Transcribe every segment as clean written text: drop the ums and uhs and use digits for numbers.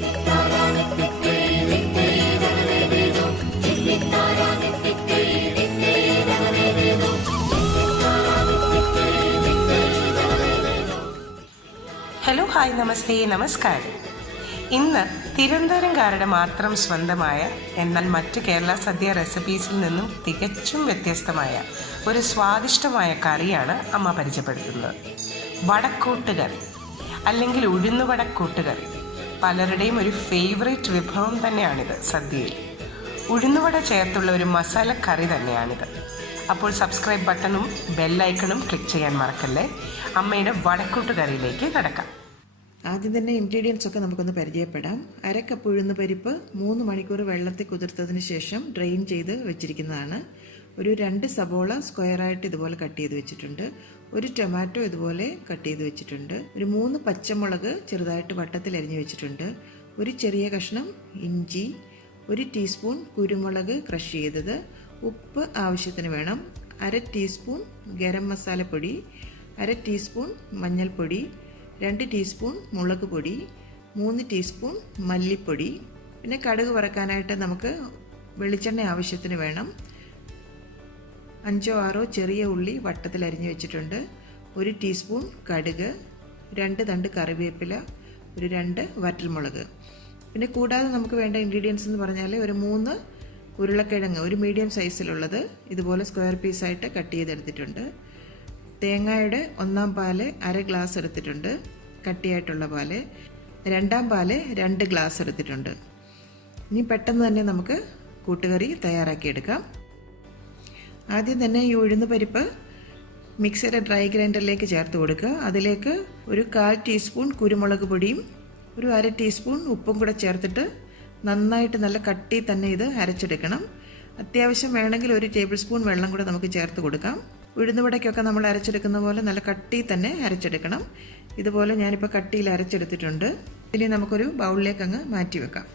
Hello, hi, നമസ്തേ, നമസ്കാരം. ഇന്ന് തിരുവനന്തപുരംകാരുടെ മാത്രം സ്വന്തമായ എന്നാൽ മറ്റ് കേരള സദ്യ റെസിപ്പീസിൽ നിന്നും തികച്ചും വ്യത്യസ്തമായ ഒരു സ്വാദിഷ്ടമായ കറിയാണ് അമ്മ പരിചയപ്പെടുത്തുന്നത്. വടക്കൂട്ട് കറി അല്ലെങ്കിൽ ഉഴുന്നുവട കൂട്ടുകറി. പലരുടെയും ഒരു ഫേവറേറ്റ് വിഭവം തന്നെയാണിത്. സദ്യയിൽ ഉഴുന്നുവട ചേർത്തുള്ള ഒരു മസാല കറി തന്നെയാണിത്. അപ്പോൾ സബ്സ്ക്രൈബ് ബട്ടണും ബെല്ലൈക്കണും ക്ലിക്ക് ചെയ്യാൻ മറക്കല്ലേ. അമ്മയുടെ വടക്കൂട്ട് കറിയിലേക്ക് കടക്കാം. ആദ്യം തന്നെ ഇൻഗ്രീഡിയൻസ് ഒക്കെ നമുക്കൊന്ന് പരിചയപ്പെടാം. 1/2 കപ്പ് ഉഴുന്ന് പരിപ്പ് 3 മണിക്കൂർ വെള്ളത്തിൽ കുതിർത്തതിന് ശേഷം ഡ്രെയിൻ ചെയ്ത് വെച്ചിരിക്കുന്നതാണ്. ഒരു 2 സബോള സ്ക്വയറായിട്ട് ഇതുപോലെ കട്ട് ചെയ്ത് വെച്ചിട്ടുണ്ട്. ഒരു ടൊമാറ്റോ ഇതുപോലെ കട്ട് ചെയ്ത് വെച്ചിട്ടുണ്ട്. ഒരു 3 പച്ചമുളക് ചെറുതായിട്ട് വട്ടത്തിൽ അരിഞ്ഞ് വെച്ചിട്ടുണ്ട്. ഒരു ചെറിയ കഷ്ണം ഇഞ്ചി, 1 ടീസ്പൂൺ കുരുമുളക് ക്രഷ് ചെയ്തത്, ഉപ്പ് ആവശ്യത്തിന് വേണം, 1/2 ടീസ്പൂൺ ഗരം മസാലപ്പൊടി, 1/2 ടീസ്പൂൺ മഞ്ഞൾപ്പൊടി, 2 ടീസ്പൂൺ മുളക് പൊടി, 3 ടീസ്പൂൺ മല്ലിപ്പൊടി. പിന്നെ കടുക് വറക്കാനായിട്ട് നമുക്ക് വെളിച്ചെണ്ണ ആവശ്യത്തിന് വേണം. 5 6 ചെറിയ ഉള്ളി വട്ടത്തിൽ അരിഞ്ഞ് വെച്ചിട്ടുണ്ട്. 1 ടീസ്പൂൺ കടുക്, 2 തണ്ട് കറിവേപ്പില, ഒരു 2 വറ്റൽമുളക്. പിന്നെ കൂടാതെ നമുക്ക് വേണ്ട ഇൻഗ്രീഡിയൻസ് എന്ന് പറഞ്ഞാൽ ഒരു 3 ഉരുളക്കിഴങ്ങ്, ഒരു മീഡിയം സൈസിലുള്ളത് ഇതുപോലെ സ്ക്വയർ പീസായിട്ട് കട്ട് ചെയ്തെടുത്തിട്ടുണ്ട്. തേങ്ങയുടെ 1-ാം പാല് 1/2 ഗ്ലാസ് എടുത്തിട്ടുണ്ട്, കട്ടിയായിട്ടുള്ള പാല്. 2-ാം പാല് 2 ഗ്ലാസ് എടുത്തിട്ടുണ്ട്. ഇനി പെട്ടെന്ന് തന്നെ നമുക്ക് കൂട്ടുകറി തയ്യാറാക്കിയെടുക്കാം. ആദ്യം തന്നെ ഈ ഉഴുന്ന് പരിപ്പ് മിക്സിയുടെ ഡ്രൈ ഗ്രൈൻഡറിലേക്ക് ചേർത്ത് കൊടുക്കുക. അതിലേക്ക് ഒരു 1/4 ടീസ്പൂൺ കുരുമുളക് പൊടിയും ഒരു 1/2 ടീസ്പൂൺ ഉപ്പും കൂടെ ചേർത്തിട്ട് നന്നായിട്ട് നല്ല കട്ടി തന്നെ ഇത് അരച്ചെടുക്കണം. അത്യാവശ്യം വേണമെങ്കിൽ 1 ടേബിൾ സ്പൂൺ വെള്ളം കൂടെ നമുക്ക് ചേർത്ത് കൊടുക്കാം. ഉഴുന്നുവടയ്ക്കൊക്കെ നമ്മൾ അരച്ചെടുക്കുന്ന പോലെ നല്ല കട്ടി തന്നെ അരച്ചെടുക്കണം. ഇതുപോലെ ഞാനിപ്പോൾ കട്ടിയിൽ അരച്ചെടുത്തിട്ടുണ്ട്. ഇനി നമുക്കൊരു ബൗളിലേക്ക് അങ്ങ് മാറ്റി വെക്കാം.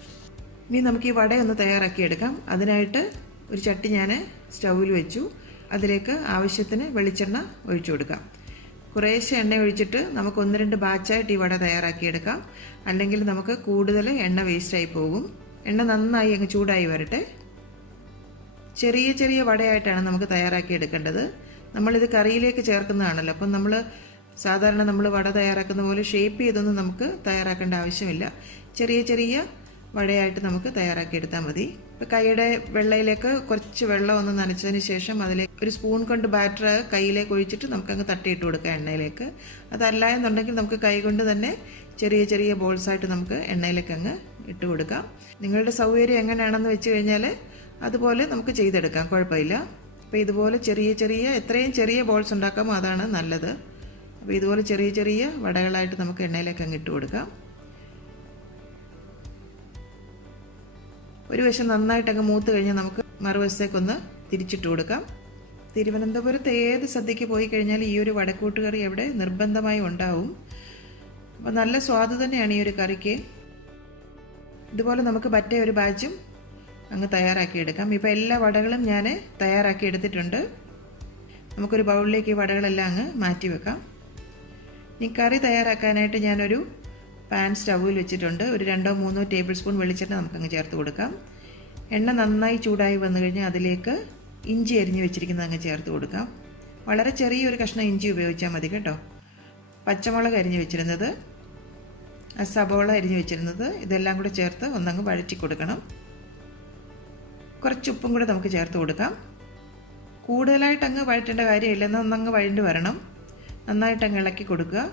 ഇനി നമുക്ക് ഈ വടയൊന്ന് തയ്യാറാക്കിയെടുക്കാം. അതിനായിട്ട് ഒരു ചട്ടി ഞാൻ സ്റ്റൗവിൽ വെച്ചു. അതിലേക്ക് ആവശ്യത്തിന് വെളിച്ചെണ്ണ ഒഴിച്ചു കൊടുക്കാം. കുറേശ്ശെ എണ്ണ ഒഴിച്ചിട്ട് നമുക്ക് 1-2 ബാച്ചായിട്ട് ഈ വട തയ്യാറാക്കിയെടുക്കാം. അല്ലെങ്കിൽ നമുക്ക് കൂടുതൽ എണ്ണ വേസ്റ്റായി പോകും. എണ്ണ നന്നായി അങ്ങ് ചൂടായി വരട്ടെ. ചെറിയ ചെറിയ വടയായിട്ടാണ് നമുക്ക് തയ്യാറാക്കിയെടുക്കേണ്ടത്. നമ്മളിത് കറിയിലേക്ക് ചേർക്കുന്നതാണല്ലോ. അപ്പം സാധാരണ നമ്മൾ വട തയ്യാറാക്കുന്ന പോലെ ഷേപ്പ് ചെയ്തൊന്നും നമുക്ക് തയ്യാറാക്കേണ്ട ആവശ്യമില്ല. ചെറിയ ചെറിയ വടയായിട്ട് നമുക്ക് തയ്യാറാക്കിയെടുത്താൽ മതി. ഇപ്പം കൈയുടെ വെള്ളയിലേക്ക് കുറച്ച് വെള്ളം ഒന്ന് നനച്ചതിന് ശേഷം അതിലേക്ക് ഒരു സ്പൂൺ കൊണ്ട് ബാറ്റർ കയ്യിലേക്ക് ഒഴിച്ചിട്ട് നമുക്കങ്ങ് തട്ടിയിട്ട് കൊടുക്കാം എണ്ണയിലേക്ക്. അതല്ല എന്നുണ്ടെങ്കിൽ നമുക്ക് കൈ കൊണ്ട് തന്നെ ചെറിയ ചെറിയ ബോൾസായിട്ട് നമുക്ക് എണ്ണയിലേക്ക് അങ്ങ് ഇട്ട് കൊടുക്കാം. നിങ്ങളുടെ സൗകര്യം എങ്ങനെയാണെന്ന് വെച്ച് കഴിഞ്ഞാൽ അതുപോലെ നമുക്ക് ചെയ്തെടുക്കാം, കുഴപ്പമില്ല. അപ്പോൾ ഇതുപോലെ ചെറിയ ചെറിയ എത്രയും ചെറിയ ബോൾസ് ഉണ്ടാക്കാമോ അതാണ് നല്ലത്. അപ്പോൾ ഇതുപോലെ ചെറിയ ചെറിയ വടകളായിട്ട് നമുക്ക് എണ്ണയിലേക്ക് അങ്ങ് ഇട്ട് കൊടുക്കാം. ഒരു വശം നന്നായിട്ട് അങ്ങ് മൂത്ത് കഴിഞ്ഞാൽ നമുക്ക് മറുവശത്തേക്കൊന്ന് തിരിച്ചിട്ട് കൊടുക്കാം. തിരുവനന്തപുരത്ത് ഏത് സദ്യക്ക് പോയി കഴിഞ്ഞാൽ ഈ ഒരു വടക്കൂട്ട് കറി അവിടെ നിർബന്ധമായി ഉണ്ടാവും. അപ്പോൾ നല്ല സ്വാദ് തന്നെയാണ് ഈ ഒരു കറിക്ക്. ഇതുപോലെ നമുക്ക് പറ്റിയ ഒരു ബാച്ചും അങ്ങ് തയ്യാറാക്കിയെടുക്കാം. ഇപ്പോൾ എല്ലാ വടകളും ഞാൻ തയ്യാറാക്കി എടുത്തിട്ടുണ്ട്. നമുക്കൊരു ബൗളിലേക്ക് ഈ വടകളെല്ലാം അങ്ങ് മാറ്റി വെക്കാം. ഈ കറി തയ്യാറാക്കാനായിട്ട് ഞാനൊരു പാൻ സ്റ്റൗവിൽ വെച്ചിട്ടുണ്ട്. ഒരു 2-3 ടേബിൾ സ്പൂൺ വെളിച്ചെണ്ണ നമുക്കങ്ങ് ചേർത്ത് കൊടുക്കാം. എണ്ണ നന്നായി ചൂടായി വന്നു കഴിഞ്ഞാൽ അതിലേക്ക് ഇഞ്ചി അരിഞ്ഞ് വെച്ചിരിക്കുന്നത് അങ്ങ് ചേർത്ത് കൊടുക്കാം. വളരെ ചെറിയൊരു കഷ്ണം ഇഞ്ചി ഉപയോഗിച്ചാൽ മതി കേട്ടോ. പച്ചമുളക് അരിഞ്ഞ് വെച്ചിരുന്നത്, സബോള അരിഞ്ഞ് വെച്ചിരുന്നത്, ഇതെല്ലാം കൂടെ ചേർത്ത് ഒന്നങ്ങ് വഴറ്റി കൊടുക്കണം. കുറച്ച് ഉപ്പും കൂടെ നമുക്ക് ചേർത്ത് കൊടുക്കാം. കൂടുതലായിട്ട് അങ്ങ് വഴറ്റേണ്ട കാര്യമില്ല, എന്നാൽ ഒന്നങ്ങ് വഴണ്ട് വരണം. നന്നായിട്ട് അങ്ങ് ഇളക്കി കൊടുക്കുക.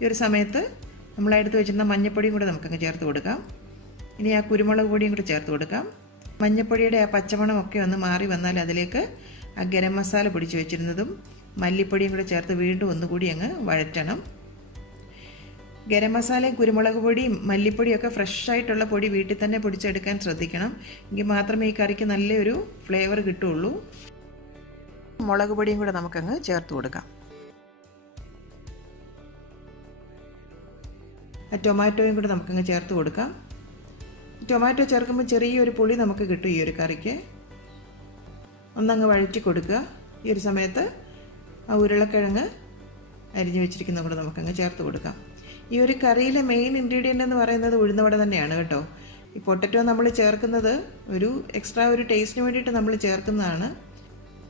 ഈ ഒരു സമയത്ത് നമ്മളെടുത്ത് വെച്ചിരുന്ന മഞ്ഞൾപ്പൊടിയും കൂടെ നമുക്കങ്ങ് ചേർത്ത് കൊടുക്കാം. ഇനി ആ കുരുമുളക് പൊടിയും കൂടെ ചേർത്ത് കൊടുക്കാം. മഞ്ഞൾപ്പൊടിയുടെ ആ പച്ചമണമൊക്കെ ഒന്ന് മാറി വന്നാൽ അതിലേക്ക് ആ ഗരം മസാല പൊടിച്ച് വെച്ചിരുന്നതും മല്ലിപ്പൊടിയും കൂടെ ചേർത്ത് വീണ്ടും ഒന്നുകൂടി അങ്ങ് വഴറ്റണം. ഗരം മസാലയും കുരുമുളക് പൊടിയും മല്ലിപ്പൊടിയും ഒക്കെ ഫ്രഷായിട്ടുള്ള പൊടി വീട്ടിൽ തന്നെ പൊടിച്ചെടുക്കാൻ ശ്രദ്ധിക്കണം. എങ്കിൽ മാത്രമേ ഈ കറിക്ക് നല്ലൊരു ഫ്ലേവർ കിട്ടുള്ളൂ. മുളക് പൊടിയും കൂടെ നമുക്കങ്ങ് ചേർത്ത് കൊടുക്കാം. ടൊമാറ്റോയും കൂടെ നമുക്കങ്ങ് ചേർത്ത് കൊടുക്കാം. ടൊമാറ്റോ ചേർക്കുമ്പോൾ ചെറിയൊരു പുളി നമുക്ക് കിട്ടും ഈ ഒരു കറിക്ക്. ഒന്നങ്ങ് വഴറ്റി കൊടുക്കുക. ഈ ഒരു സമയത്ത് ആ ഉരുളക്കിഴങ്ങ് അരിഞ്ഞു വെച്ചിരിക്കുന്ന കൂടെ നമുക്കങ്ങ് ചേർത്ത് കൊടുക്കാം. ഈ ഒരു കറിയിലെ മെയിൻ ഇൻഗ്രീഡിയൻ്റ് എന്ന് പറയുന്നത് ഉഴുന്നുവട തന്നെയാണ് കേട്ടോ. ഈ പൊട്ടറ്റോ നമ്മൾ ചേർക്കുന്നത് ഒരു എക്സ്ട്രാ ഒരു ടേസ്റ്റിന് വേണ്ടിയിട്ട് നമ്മൾ ചേർക്കുന്നതാണ്.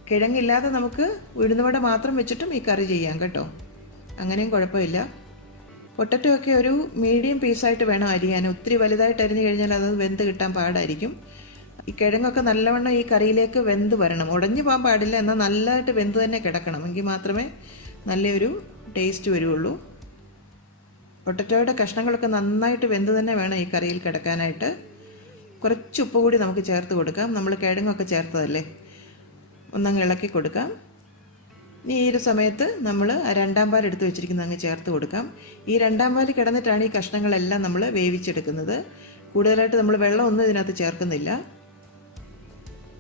കിഴങ്ങില്ലാതെ നമുക്ക് ഉഴുന്നുവട മാത്രം വെച്ചിട്ടും ഈ കറി ചെയ്യാം കേട്ടോ, അങ്ങനെയും കുഴപ്പമില്ല. പൊട്ടറ്റോ ഒക്കെ ഒരു മീഡിയം പീസായിട്ട് വേണം അരിയാൻ. ഒത്തിരി വലുതായിട്ട് അരിഞ്ഞു കഴിഞ്ഞാൽ അത് വെന്ത് കിട്ടാൻ പാടായിരിക്കും. ഈ കിഴങ്ങൊക്കെ നല്ലവണ്ണം ഈ കറിയിലേക്ക് വെന്ത് വരണം. ഉടഞ്ഞു പോകാൻ പാടില്ല, എന്നാൽ നല്ലതായിട്ട് വെന്ത് തന്നെ കിടക്കണം. എങ്കിൽ മാത്രമേ നല്ലൊരു ടേസ്റ്റ് വരുള്ളൂ. പൊട്ടറ്റോയുടെ കഷ്ണങ്ങളൊക്കെ നന്നായിട്ട് വെന്ത് തന്നെ വേണം ഈ കറിയിൽ കിടക്കാനായിട്ട്. കുറച്ച് ഉപ്പ് കൂടി നമുക്ക് ചേർത്ത് കൊടുക്കാം. നമ്മൾ കിഴങ്ങൊക്കെ ചേർത്തതല്ലേ, ഒന്നങ്ങ് ഇളക്കി കൊടുക്കാം. ഇനി ഈ ഒരു സമയത്ത് നമ്മൾ രണ്ടാം പാൽ എടുത്ത് വെച്ചിരിക്കുന്നത് അങ്ങ് ചേർത്ത് കൊടുക്കാം. ഈ രണ്ടാം പാൽ കിടന്നിട്ടാണ് ഈ കഷ്ണങ്ങളെല്ലാം നമ്മൾ വേവിച്ചെടുക്കുന്നത്. കൂടുതലായിട്ട് നമ്മൾ വെള്ളം ഒന്നും ഇതിനകത്ത് ചേർക്കുന്നില്ല.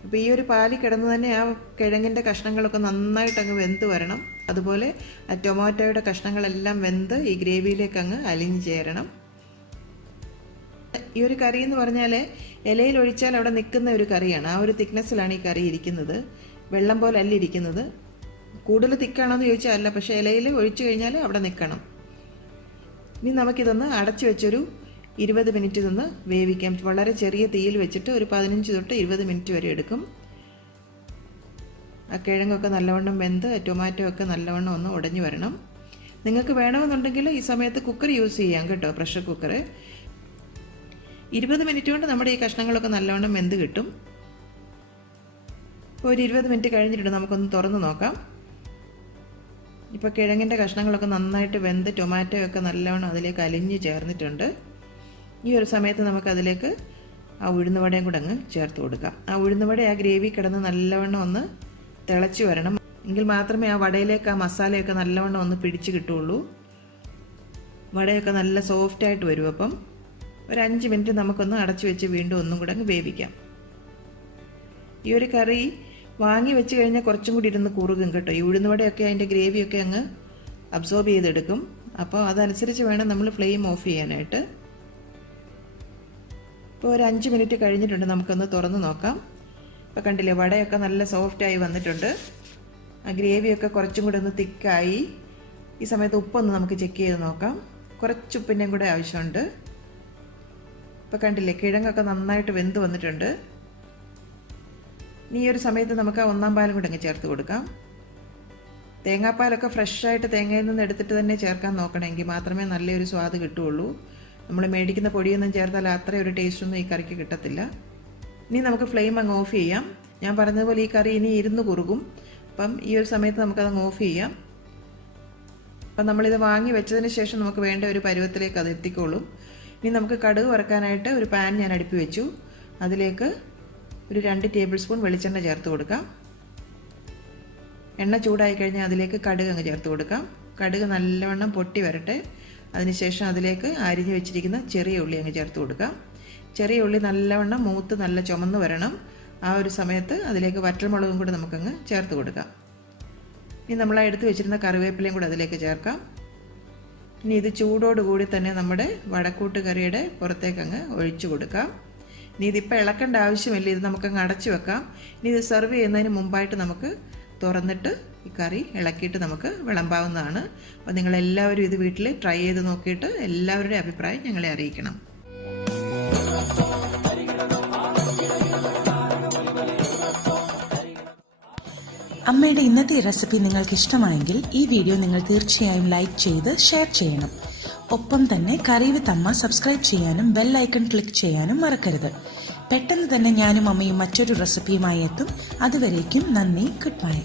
അപ്പോൾ ഈ ഒരു പാല് കിടന്ന് തന്നെ ആ കിഴങ്ങിൻ്റെ കഷ്ണങ്ങളൊക്കെ നന്നായിട്ട് അങ്ങ് വെന്ത് വരണം. അതുപോലെ ആ ടൊമാറ്റോയുടെ കഷ്ണങ്ങളെല്ലാം വെന്ത് ഈ ഗ്രേവിയിലേക്ക് അങ്ങ് അലിഞ്ഞ് ചേരണം. ഈ ഒരു കറി എന്ന് പറഞ്ഞാൽ ഇലയിൽ ഒഴിച്ചാൽ അവിടെ നിൽക്കുന്ന ഒരു കറിയാണ്. ആ ഒരു തിക്നെസ്സിലാണ് ഈ കറി ഇരിക്കുന്നത്. വെള്ളം പോലെ അല്ല ഇരിക്കുന്നത്. കൂടുതൽ തിക്കാണോന്ന് ചോദിച്ചാൽ അല്ല, പക്ഷേ ഇലയിൽ ഒഴിച്ചു കഴിഞ്ഞാൽ അവിടെ നിൽക്കണം. ഇനി നമുക്കിതൊന്ന് അടച്ചു വെച്ചൊരു 20 മിനിറ്റ് ഇതൊന്ന് വേവിക്കാം. വളരെ ചെറിയ തീയിൽ വെച്ചിട്ട് ഒരു 15 തൊട്ട് 20 മിനിറ്റ് വരെ എടുക്കും. ആ കിഴങ്ങൊക്കെ നല്ലവണ്ണം വെന്ത് ടൊമാറ്റോ ഒക്കെ നല്ലവണ്ണം ഒന്ന് ഉടഞ്ഞു വരണം. നിങ്ങൾക്ക് വേണമെന്നുണ്ടെങ്കിൽ ഈ സമയത്ത് കുക്കർ യൂസ് ചെയ്യാം കേട്ടോ, പ്രഷർ കുക്കർ. 20 മിനിറ്റ് കൊണ്ട് നമ്മുടെ ഈ കഷ്ണങ്ങളൊക്കെ നല്ലവണ്ണം വെന്ത് കിട്ടും. ഇപ്പോൾ ഒരു 20 മിനിറ്റ് കഴിഞ്ഞിട്ടുണ്ട്, നമുക്കൊന്ന് തുറന്ന് നോക്കാം. ഇപ്പോൾ കിഴങ്ങിൻ്റെ കഷ്ണങ്ങളൊക്കെ നന്നായിട്ട് വെന്ത് ടൊമാറ്റോ ഒക്കെ നല്ലവണ്ണം അതിലേക്ക് അലിഞ്ഞ് ചേർന്നിട്ടുണ്ട്. ഈ ഒരു സമയത്ത് നമുക്കതിലേക്ക് ആ ഉഴുന്നുവടയും കൂടെ അങ്ങ് ചേർത്ത് കൊടുക്കാം. ആ ഉഴുന്നുവട ആ ഗ്രേവി കിടന്ന് നല്ലവണ്ണം ഒന്ന് തിളച്ച് വരണം. എങ്കിൽ മാത്രമേ ആ വടയിലേക്ക് ആ മസാലയൊക്കെ നല്ലവണ്ണം ഒന്ന് പിടിച്ച് കിട്ടുള്ളൂ. വടയൊക്കെ നല്ല സോഫ്റ്റായിട്ട് വരും. അപ്പം ഒരു 5 മിനിറ്റ് നമുക്കൊന്ന് അടച്ചു വെച്ച് വീണ്ടും ഒന്നും കൂടെ അങ്ങ് വേവിക്കാം. ഈ ഒരു കറി വാങ്ങി വെച്ച് കഴിഞ്ഞാൽ കുറച്ചും കൂടി ഇരുന്ന് കുറുകും കേട്ടോ. ഈ ഉഴുന്നുവടയൊക്കെ അതിൻ്റെ ഗ്രേവിയൊക്കെ അങ്ങ് അബ്സോർബ് ചെയ്തെടുക്കും. അപ്പോൾ അതനുസരിച്ച് വേണം നമ്മൾ ഫ്ലെയിം ഓഫ് ചെയ്യാനായിട്ട്. ഇപ്പോൾ ഒരു 5 മിനിറ്റ് കഴിഞ്ഞിട്ടുണ്ട്, നമുക്കൊന്ന് തുറന്ന് നോക്കാം. ഇപ്പോൾ കണ്ടില്ലേ, വടയൊക്കെ നല്ല സോഫ്റ്റായി വന്നിട്ടുണ്ട്. ആ ഗ്രേവിയൊക്കെ കുറച്ചും കൂടി ഒന്ന് തിക്കായി. ഈ സമയത്ത് ഉപ്പൊന്ന് നമുക്ക് ചെക്ക് ചെയ്ത് നോക്കാം. കുറച്ച് ഉപ്പിൻ്റെയും കൂടെ ആവശ്യമുണ്ട്. ഇപ്പോൾ കണ്ടില്ലേ, കിഴങ്ങൊക്കെ നന്നായിട്ട് വെന്ത് വന്നിട്ടുണ്ട്. ഈ ഒരു സമയത്ത് നമുക്ക് ആ ഒന്നാം പാലും കൂടെ അങ്ങ് ചേർത്ത് കൊടുക്കാം. തേങ്ങാപ്പാലൊക്കെ ഫ്രഷായിട്ട് തേങ്ങയിൽ നിന്ന് എടുത്തിട്ട് തന്നെ ചേർക്കാൻ നോക്കണമെങ്കിൽ മാത്രമേ നല്ലൊരു സ്വാദ് കിട്ടുകയുള്ളൂ. നമ്മൾ മേടിക്കുന്ന പൊടിയൊന്നും ചേർത്താൽ അത്രയും ഒരു ടേസ്റ്റൊന്നും ഈ കറിക്ക് കിട്ടത്തില്ല. ഇനി നമുക്ക് ഫ്ലെയിം അങ്ങ് ഓഫ് ചെയ്യാം. ഞാൻ പറഞ്ഞതുപോലെ ഈ കറി ഇനി ഇരുന്ന് കുറുകും. അപ്പം ഈ ഒരു സമയത്ത് നമുക്കതങ്ങ് ഓഫ് ചെയ്യാം. അപ്പം നമ്മളിത് വാങ്ങി വെച്ചതിന് ശേഷം നമുക്ക് വേണ്ട ഒരു പരുവത്തിലേക്ക് അത് എത്തിക്കോളും. ഇനി നമുക്ക് കടുക് വറുക്കാനായിട്ട് ഒരു പാൻ ഞാൻ അടുപ്പി വെച്ചു. അതിലേക്ക് ഒരു 2 ടേബിൾ സ്പൂൺ വെളിച്ചെണ്ണ ചേർത്ത് കൊടുക്കാം. എണ്ണ ചൂടായി കഴിഞ്ഞാൽ അതിലേക്ക് കടുക് അങ്ങ് ചേർത്ത് കൊടുക്കാം. കടുക് നല്ലവണ്ണം പൊട്ടി വരട്ടെ. അതിനുശേഷം അതിലേക്ക് അരിഞ്ഞ് വെച്ചിരിക്കുന്ന ചെറിയ ഉള്ളി അങ്ങ് ചേർത്ത് കൊടുക്കാം. ചെറിയ ഉള്ളി നല്ലവണ്ണം മൂത്ത് നല്ല ചുമന്ന് വരണം. ആ ഒരു സമയത്ത് അതിലേക്ക് വറ്റൽമുളകും കൂടെ നമുക്കങ്ങ് ചേർത്ത് കൊടുക്കാം. ഇനി നമ്മൾ എടുത്ത് വെച്ചിരുന്ന കറിവേപ്പിലയും കൂടെ അതിലേക്ക് ചേർക്കാം. ഇനി ഇത് ചൂടോടുകൂടി തന്നെ നമ്മുടെ വടക്കൂട്ട് കറിയുടെ പുറത്തേക്ക് അങ്ങ് ഒഴിച്ചു കൊടുക്കാം. ഇനി ഇതിപ്പോൾ ഇളക്കേണ്ട ആവശ്യമില്ല, ഇത് നമുക്കങ്ങ് അടച്ചു വെക്കാം. ഇനി ഇത് സെർവ് ചെയ്യുന്നതിന് മുമ്പായിട്ട് നമുക്ക് തുറന്നിട്ട് ഈ കറി ഇളക്കിയിട്ട് നമുക്ക് വിളമ്പാവുന്നതാണ്. അപ്പോൾ നിങ്ങളെല്ലാവരും ഇത് വീട്ടിൽ ട്രൈ ചെയ്ത് നോക്കിയിട്ട് എല്ലാവരുടെയും അഭിപ്രായം ഞങ്ങളെ അറിയിക്കണം. അമ്മയുടെ ഇന്നത്തെ റെസിപ്പി നിങ്ങൾക്ക് ഇഷ്ടമായെങ്കിൽ ഈ വീഡിയോ നിങ്ങൾ തീർച്ചയായും ലൈക്ക് ചെയ്ത് ഷെയർ ചെയ്യണം. ഒപ്പം തന്നെ കറി വിത്ത് അമ്മ സബ്സ്ക്രൈബ് ചെയ്യാനും ബെൽ ഐക്കൺ ക്ലിക്ക് ചെയ്യാനും മറക്കരുത്. പെട്ടെന്ന് തന്നെ ഞാനും അമ്മയും മറ്റൊരു റെസിപ്പിയുമായി എത്തും. അതുവരേക്കും നന്ദി, ഗുഡ് ബൈ.